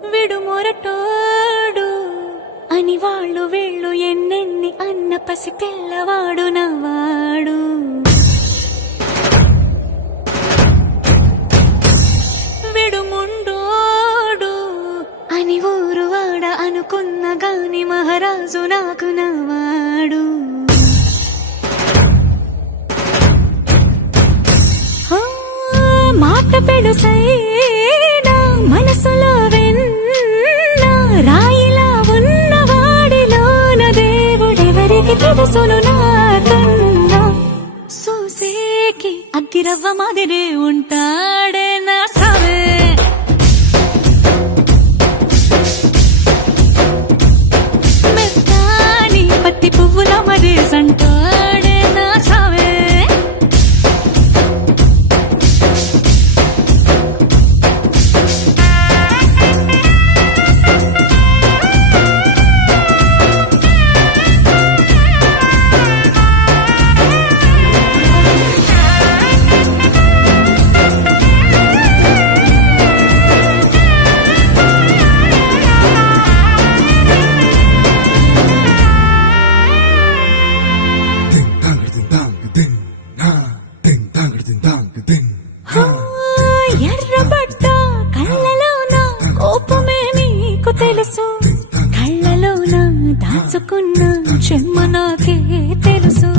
విడు మొరటోడు అని వాళ్ళు వీళ్ళు ఎన్నెన్ని అన్న పసి పిల్లవాడు నవ్వాడు. విడు ముండోడు అని ఊరు వాడ అనుకున్న గాని మహారాజు నాకు నవ్వాడు. మాట పెడుసైనా మనసులో వెన్న రాయిలా ఉన్నవాడిలోన దేవుడెవరికి తెలుసును నాకన్నా. సూసేకి అగ్గిరవ్వ మాదిరే ఉంటాడే నా సావే. మెత్తాని పత్తి పువ్వుల మరేసంటాడే నా సావే. ఎర్రబడ్డ కళ్ళలోన కోపమే నీకు తెలుసు, కళ్ళలోన దాచుకున్న చెమ్మ నాకే తెలుసు.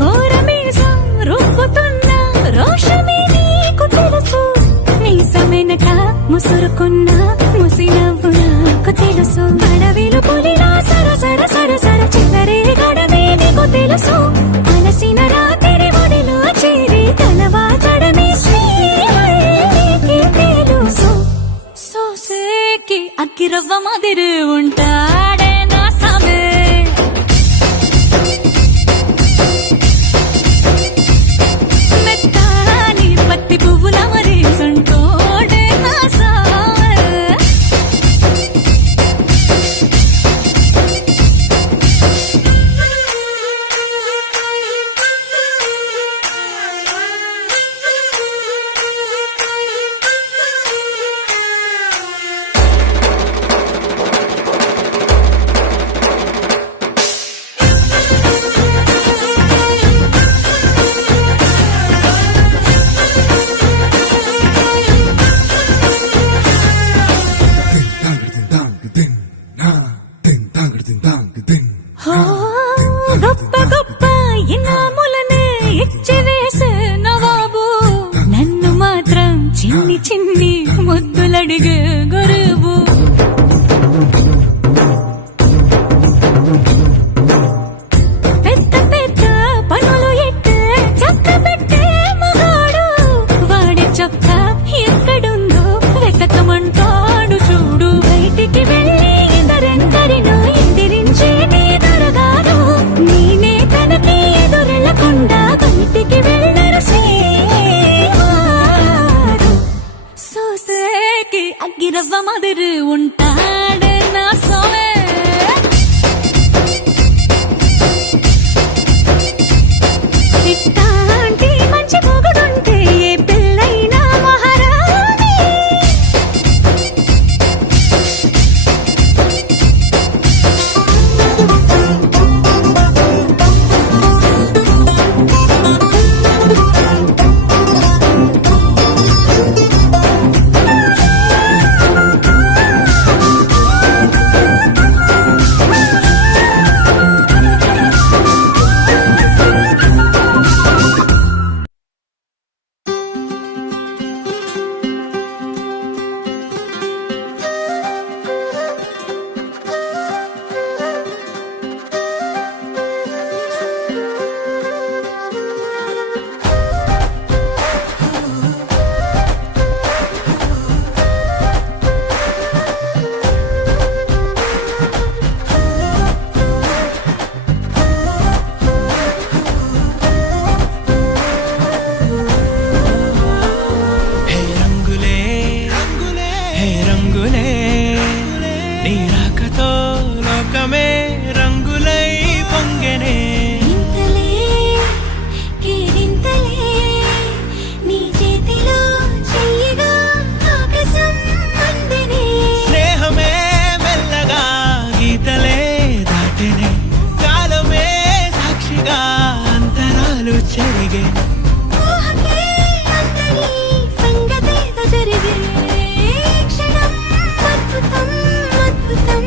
కోరమీసం రుబ్బుతున్న రోషమే నీకు తెలుసు, మీసమెనక ముసురుకున్న ముసినవ్వు నాకు తెలుసు. అడవిలు పులిలా సరసర సరసర చివరే గడమే నీకు తెలుసు. అలసిన రాత్రి ఒడిలో చేరి కలవాచడమే శ్రీకి తెలుసు. సోసేకి అగ్గిరవ్వ మాదిరి ఉంటాడే నా సామే. మెత్తాని పత్తి పువ్వుల మరేసంటోడే నా సామే. గొప్ప గొప్ప ఇనాములనే ఇచ్చి వేసే నవాబు, నన్ను మాత్రం చిన్ని చిన్ని ముద్దులడిగే గురువు. పెద్ద పెద్ద పనులు ఎట్టే చక్క పెట్టే మగాడు, వాడి చొక్క ఎక్కడుందో వెతకమంటాడు చూడు. బయటికి వెళ్ళి ఇద్దరెందరినో ఎదిరించేటి దొరగారు, నేనే తనకి ఎదురెళ్ళకుండా బయటికి వెళ్ళరు శ్రీవారు. సోసేకి అగ్గి చెరిగే ఊహకే అందని సంగతేదో జరిగే క్షణం అద్భుతం అద్భుతం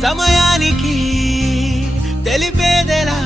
సమయానికి తెలిపేదెలా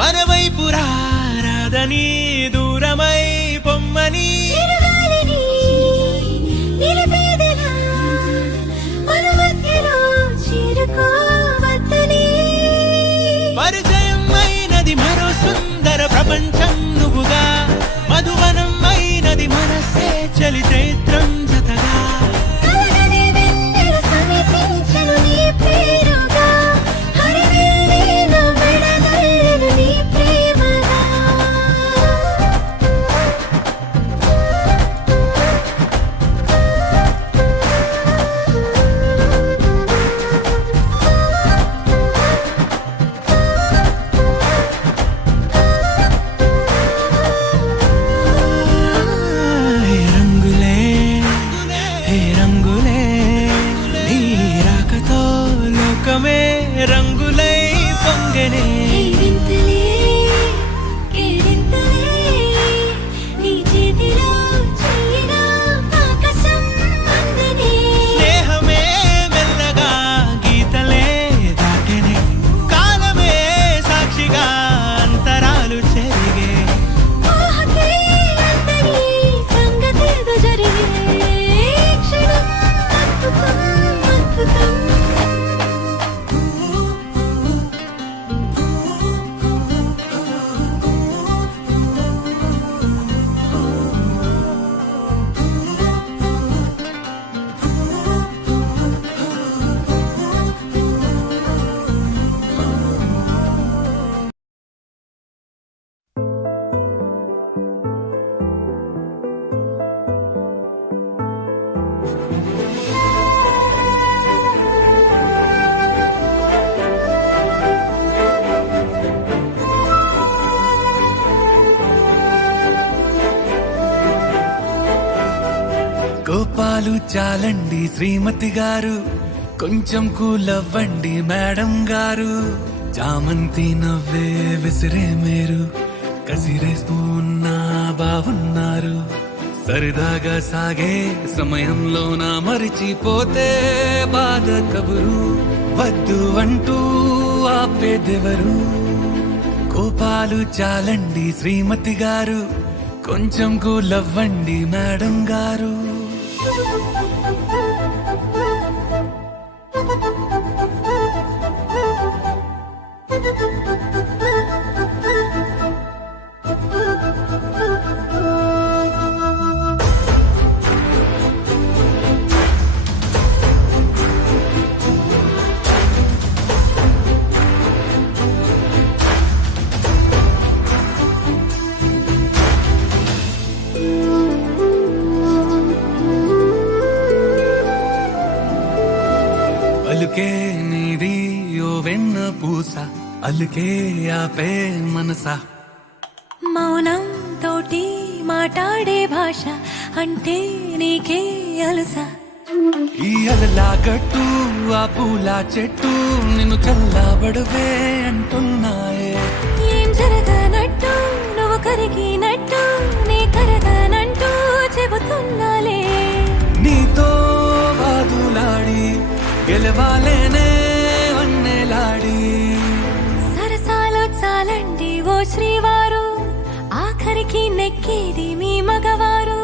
మన వైపు రాదని దూరమై పొమ్మని చిరుగాలిని నిలిపేదెలా మన మధ్యలో చేరుకోవద్దని పరిచయం అయినది మరో సుందర ప్రపంచం నువ్వుగా మధువనం అయినది మనసే చలి చైత్రం జతగా కలగని వెన్నెల సమీపించెను నీ పేరుగా హరివెల్లి నా మెడదల్లెను నీ ప్రేమగా హే రంగులే హే రంగులే నీ రాకతో లోకమే రంగులై పొంగనే కేరింతలే కేరింతలే నీ చేతిలో చెయ్యిగా ఆకాశం అందనే స్నేహమే మెల్లగా గీతలే దాటెనే కాలమే సాక్షిగా అంతరాలు చెరిగే ఊహకే అందని సంగతేదో జరిగే క్షణం అద్భుతం అద్భుతం కోపాలు చాలండి శ్రీమతి గారు కొంచెం కూలవ్వండి మేడం గారు చామంతి నవ్వే విసిరే మేరు కసిరేస్తూ ఉన్నా బాగున్నారు సరదాగా సాగే సమయంలో నా మరిచిపోతే బాధ కబురు వద్దు అంటూ ఆపేదెవరు కోపాలు చాలండి శ్రీమతి గారు కొంచెం కూలవ్వండి మేడం గారు అలుకే నీది ఓ వెన్న పూస అలుకే ఆపే మనసా మౌనం తోటి మాట్లాడే భాష అంటే నీకే అలుసా ఈ అలలా గట్టు ఆ పూల చెట్టు నిన్ను చల్లబడవే అంటున్నాయే ఏం జరగనట్టు నువ్వు కరిగినట్టు నీ కరగనంటూ చెబుతున్నాలే నీతో వాదులాడి గెలవాలేనే వన్నెలాడి సరసాలు చాలండి ఓ శ్రీవారు ఆఖరికి నెక్కేది మీ మగవారు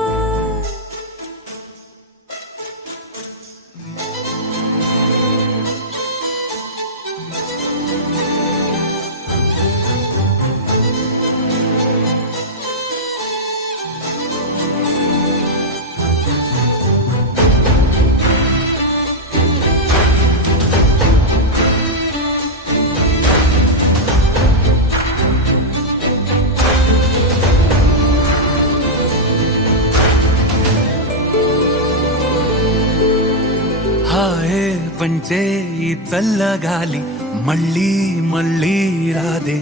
పంచే ఈ చల్లగాలి మళ్ళీ మళ్ళీ రాదే.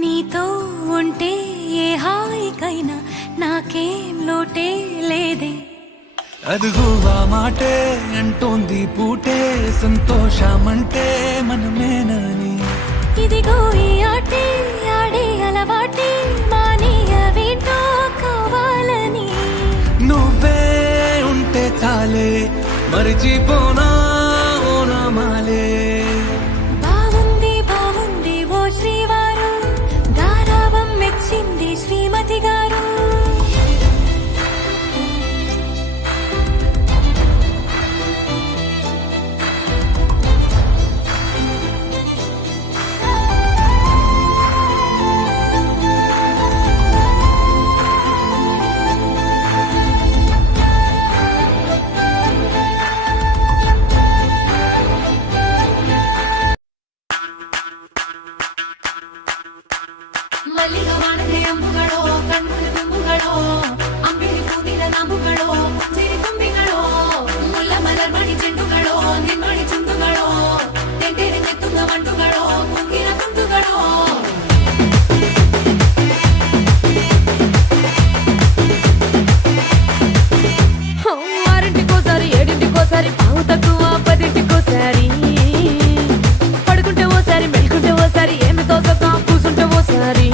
నీతో ఉంటే ఏ హాయికైనా నాకేం లోటే లేదే. అదుగు ఆ మాటే అంటోంది పూటే సంతోషమంటే మనమేనని. ఇదిగో ఈ ఆటే ఆడే అలవాటే మానేయవేంటో కావాలని. నువ్వే ఉంటే చాలే మరిచిపోనా ఓనమాలే. బాగుంది బాగుంది ఓ శ్రీవారు, గారాబం మెచ్చింది శ్రీమతి గారు. ಮಲ್ಲಿಗ ವಾಣತೆ ಅಂಬುಗಳೋ ಕಣ್ಣುಗಳ ತುಂಬುಗಳೋ ಅಂಬಿಳಿ ಕೂದಿನ ನಂಬುಗಳೋ ಸಿರಿ ತುಂಬಿಗಳೋ ಮುಲ್ಲ ಮಲರ್ ಮಣಿ ಚೆಂಡುಗಳೋ ನಿನ್ಮಣಿ ಚುಂಡುಗಳೋ ತೆಂಟೆರೆ ನೆತ್ತುಂಗ ಮಂಟುಗಳೋ ಕುಂಗಿನ ತುಂಡುಗಳೋ. ఆరింటికోసారి ఏడింటికోసారి పావు తక్కువ పదింటికోసారి పడుకుంటే ఓసారి మెలుకుంటే ఓసారి ఏమి తోసక కూసుంటే ఓసారి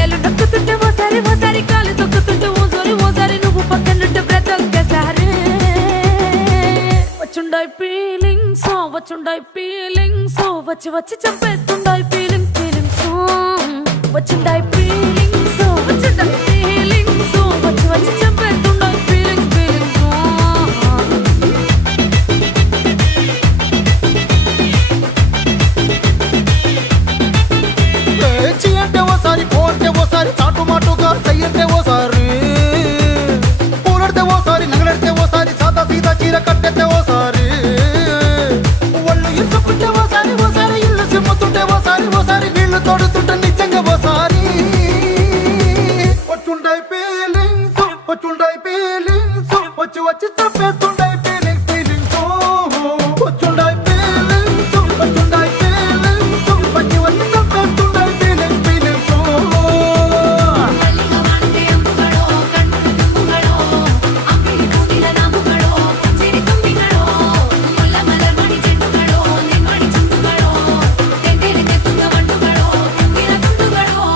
ఏళ్ళు నొక్కుతుంటే ఓసారి ఓసారి కాలు తొక్కుతుంటే ఓసారి ఓసారి నువ్వు పక్కనుంటే బ్రతొక్కసారి. వచ్చుండాయి ఫీలింగ్స్ వచ్చుండాయి ఫీలింగ్స్ వచ్చి వచ్చి చంపేస్తుండాయి ఫీలింగ్స్ ఫీలింగ్స్. వచ్చుండాయి ఫీలింగ్స్ వచ్చుండాయి ఫీలింగ్స్ వచ్చి వచ్చి చంపేస్తుండాయి ఫీలింగ్స్ ఫీలింగ్స్. చీ అంటే ఓసారి పో అంటే ఓసారి చాటు మాటుగా సై అంటే ఓసారి పూలడితే ఓసారి నగలడితే ఓసారి సాదా సీదా చీర కట్టెత్తే ఓసారి ఒళ్ళు ఇసుకుంటే ఓసారి ఓసారి ఇల్లు సిమ్ముతుంటే ఓసారి ఓసారి నీళ్లు తోడుతుంటే నిజంగా ఓసారి. వచ్చుండాయి ఫీలింగ్స్ వచ్చుండాయి ఫీలింగ్స్ వచ్చి వచ్చి తప్పేస్తుండాయి ఫీలింగ్స్ ఫీలింగ్స్. వచ్చుండాయి ఫీలింగ్స్ వచ్చుండాయి ఫీలింగ్స్ వచ్చి వచ్చి తప్పేస్తుండాయి ఫీలింగ్స్ ఫీలింగ్స్. ಮಲ್ಲಿಗ ವಾಣತೆ ಅಂಬುಗಳೋ ಕಣ್ಣುಗಳ ತುಂಬುಗಳೋ ಅಂಬಿಳಿ ಕೂದಿನ ನಂಬುಗಳೋ ಸಿರಿ ತುಂಬಿಗಳೋ ಮುಲ್ಲ ಮಲರ್ ಮಣಿ ಚೆಂಡುಗಳೋ ನಿನ್ಮಣಿ ಚುಂಡುಗಳೋ ತೆಂಟೆರೆ ನೆತ್ತುಂಗ ಮಂಟುಗಳೋ ಕುಂಗಿನ ತುಂಡುಗಳೋ.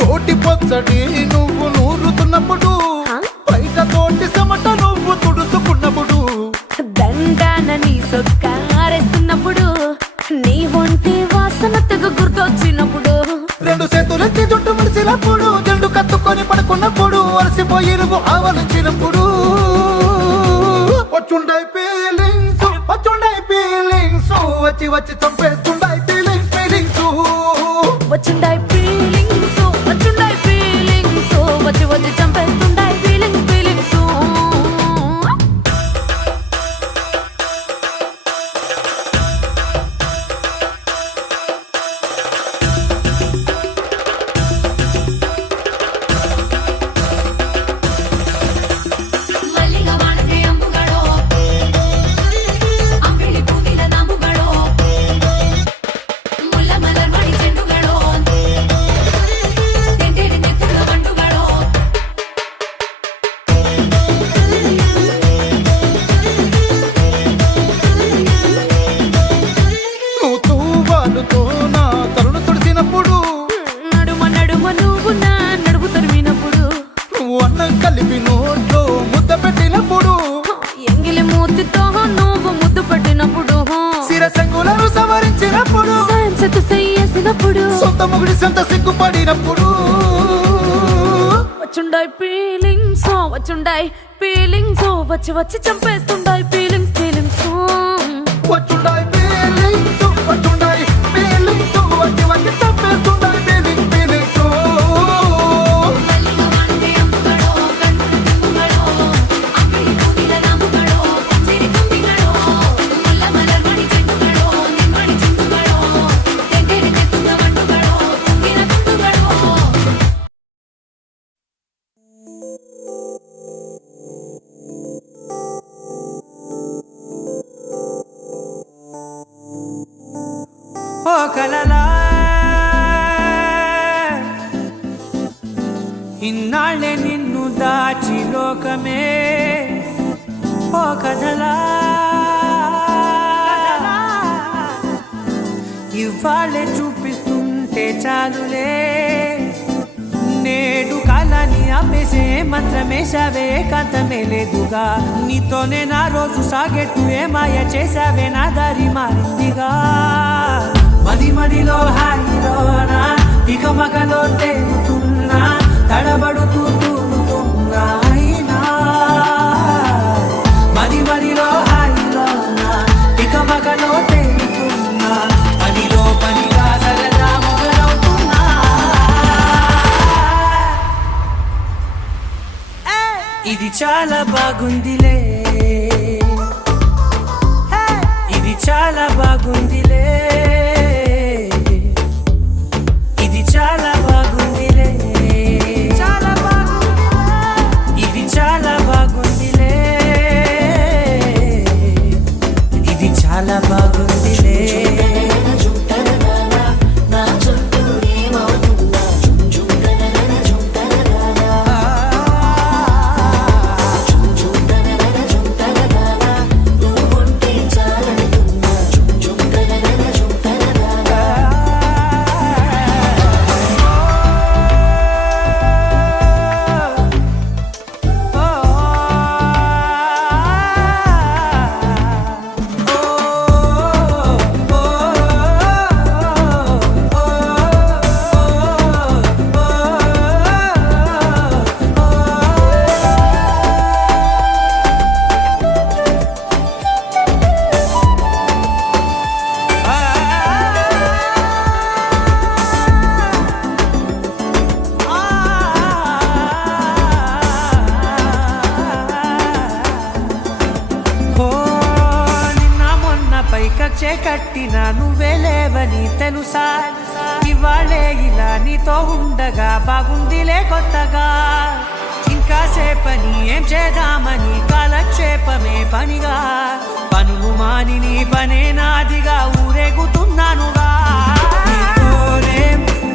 రోటి పచ్చడి నువ్వు నూరుతున్నప్పుడు బయట తోటి సమట నువ్వు తుడుచుకున్నప్పుడు దండాన నీ సొక్కారేస్తున్నప్పుడు నీ ఒంటి వాసన తెగ గుర్తొచ్చినప్పుడు రెండు చేతులెత్తి జుట్టు ముడిసినప్పుడు జండు కత్తుకొని పడుకున్నప్పుడు అలసిపోయి నువ్వు ఆవలించినప్పుడు. వచ్చుండాయి ఫీలింగ్స్ వచ్చుండాయి ఫీలింగ్స్ వచ్చి వచ్చి చంపేస్తుండాయి ఫీలింగ్స్ ఫీలింగ్స్. వచ్చుండాయి ఫీలింగ్స్ వచ్చుండాయి ఫీలింగ్స్ వచ్చి వచ్చి చంపేస్తుండాయి ఫీలింగ్స్ ఫీలింగ్స్. ಮಲ್ಲಿಗ ವಾಣತೆ ಅಂಬುಗಳೋ ಅಂಬಿಳಿ ಕೂದಿನ ನಂಬುಗಳೋ ಮುಲ್ಲ ಮಲರ್ ಮಣಿ ಚೆಂಡುಗಳೋ ತೆಂಟೆರೆ ನೆತ್ತುಂಗ ಮಂಟುಗಳೋ. నువ్వు తూవాలుతో నా తరుణ తుడిసినప్పుడు నడుమ నడుమ నువ్వు నా నడుపు తరిమినప్పుడు నువ్వు అన్నం కలిపి నోట్లో ముద్ద పెట్టినప్పుడు ఎంగిలి మూతితో నువ్వు ముద్దు పట్టినప్పుడు శిరసంగులను సవరించినప్పుడు సైన్స్ చేసినప్పుడు సొంత ముగుడి సొంత సిగ్గుపడినప్పుడు. వచ్చుండాయి ఫీలింగ్స్ వచ్చుండాయి ఫీలింగ్స్ వచ్చి వచ్చి చంపేస్తుండాయి ఫీలింగ్స్ ఫీలింగ్స్. వచ్చుండాయి ఫీలింగ్స్ వచ్చుండాయి ఫీలింగ్స్ వచ్చి వచ్చి తప్పేస్తుండాయి ఫీలింగ్స్ ఫీలింగ్స్. ಮಲ್ಲಿಗ ವಾಣತೆ ಅಂಬುಗಳೋ ಕಣ್ಣುಗಳ ತುಂಬುಗಳೋ ಅಂಬಿಳಿ ಕೂದಿನ ನಂಬುಗಳೋ ಸಿರಿ ತುಂಬಿಗಳೋ ಮುಲ್ಲ ಮಲರ್ ఓ కలలా ఇన్నాళ్ళే నిన్ను దాచి లోకమే ఓ కథలా ఇవాళ్ళే చూపిస్తుంటే చాలులే నేడు కాలాన్ని ఆపేసే మంత్రమేశావే కాంతమే లేదుగా నీతోనే నా రోజు సాగెట్టు ఏ మాయ చేశావే నా దారి మారిందిగా మది మదిలో హాయిలోనా ఇక మగలో తేలుతున్నా తడబడుతూ తూలుతున్నా అయినా మది మదిలో హాయిలోనా ఇక మగలో తేలుతున్నా పనిలో పనిగా సరదా మొదలవుతున్నా ఇది చాలా బాగుందిలే ఇది చాలా బాగుందిలే ఇది చాలా బాగుందిలే చాలా బాగుందిలే ఇది చాలా బాగుందిలే ఇది చాలా బాగుందిలే కచ్చే కట్టిన నువ్వే లేవని తెలుసా ఇవాళే ఇలా నీతో ఉండగా బాగుందిలే కొత్తగా ఇంకా సేపని ఏం చేద్దామని కాలక్షేపమే పనిగా పనులు మాని నీ పనే నాదిగా ఊరేగుతున్నానుగా నీతోనే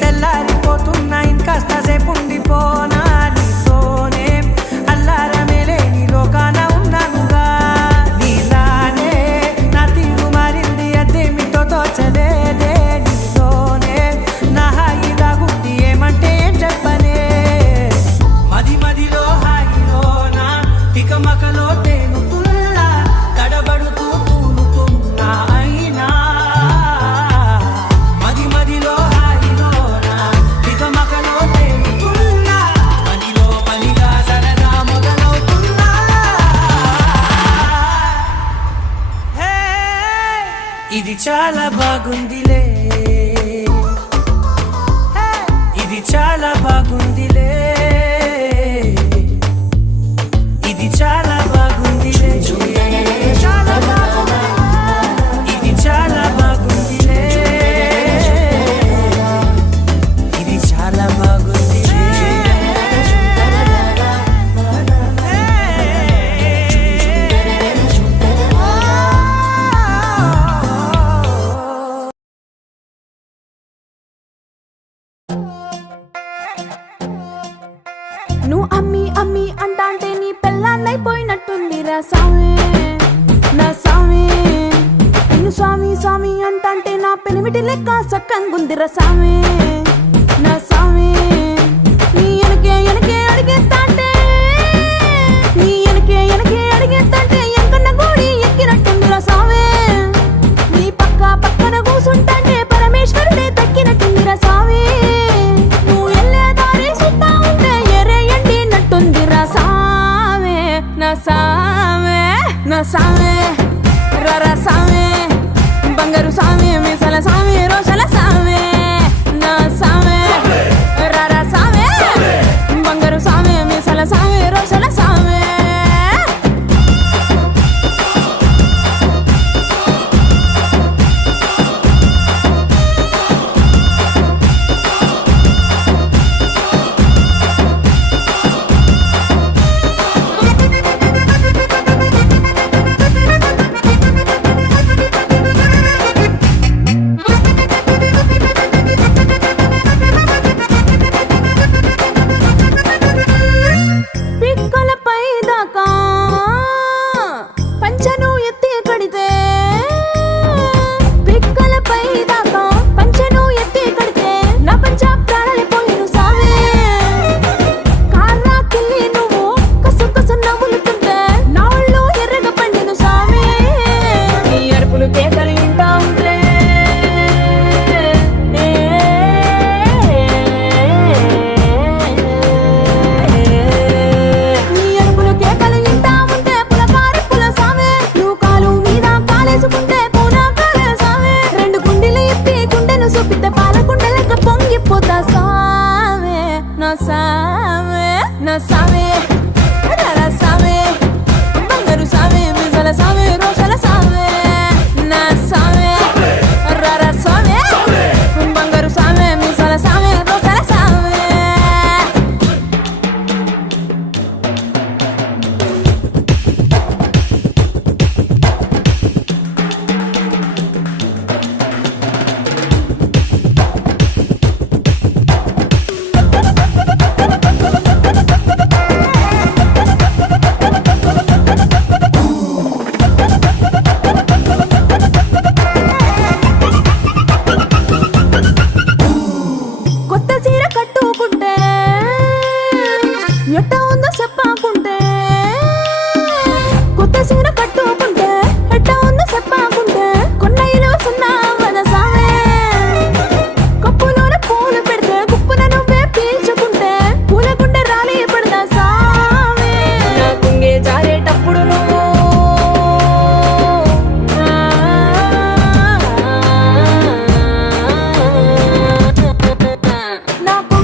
తెల్లారిపోతున్నా ఇంకాస్త సేపు ఉండిపోనా నీతోనే అల్లారమే లేని లోకాన ఉన్నానుగా నీలానే నా తీరు మారింది అదేమిటో తోచలేదే నీతోనే నా హాయి దాగుంది ఏమంటే ఏం చెప్పనే మది మదిలో హాయిలోనా తికమకలో తేలుతున్నా తడబడుతూ తూలుతున్నా అయినా మది మదిలో హాయిలోనా తికమకలో తేలుతున్నా పనిలో పనిగా సరదా మొదలవుతున్నా హే ఇది చాలా బాగుందిలే ఇది చాలా బాగుందిలే ఇది చాలా బాగుందిలే చాలా బాగుందిలే ఇది చాలా బాగుందిలే ఇది చాలా బాగుందిలే నువ్వు అమ్మి అమ్మి అంటాంటే నీ పెళ్ళాన్నైపోయినట్టుంది రా సామి నా సామి నిన్ను స్వామి స్వామి అంటాంటే నా పెనిమిటి లెక్క సక్కంగుందిరా సామి నా సామి నీ ఎనకే ఎనకే అడిగేస్తాంటే నీ ఎనకే ఎనకే అడిగేస్తాంటే ఎంకన్న గూడి ఎక్కినట్టుందిరా సామి నీ పక్క పక్కన కూసుంటాంటే పరమేశ్వరుడే దక్కినట్టుందిరా సామి నువ్వు ఎల్లే దారి సుత్తా ఉంటే ఎరే ఎండినట్టుందిరా సామి నా సామి నా సామి రర సామి బంగారు సామి మీసల సామి రోషల సామి నా సామి రర సామి బంగారు సామి మీసల సామి రోషల సామి కన్ను చూపితే పాలకుండలేక పొంగిపోతా సామే నా సామే నా సామే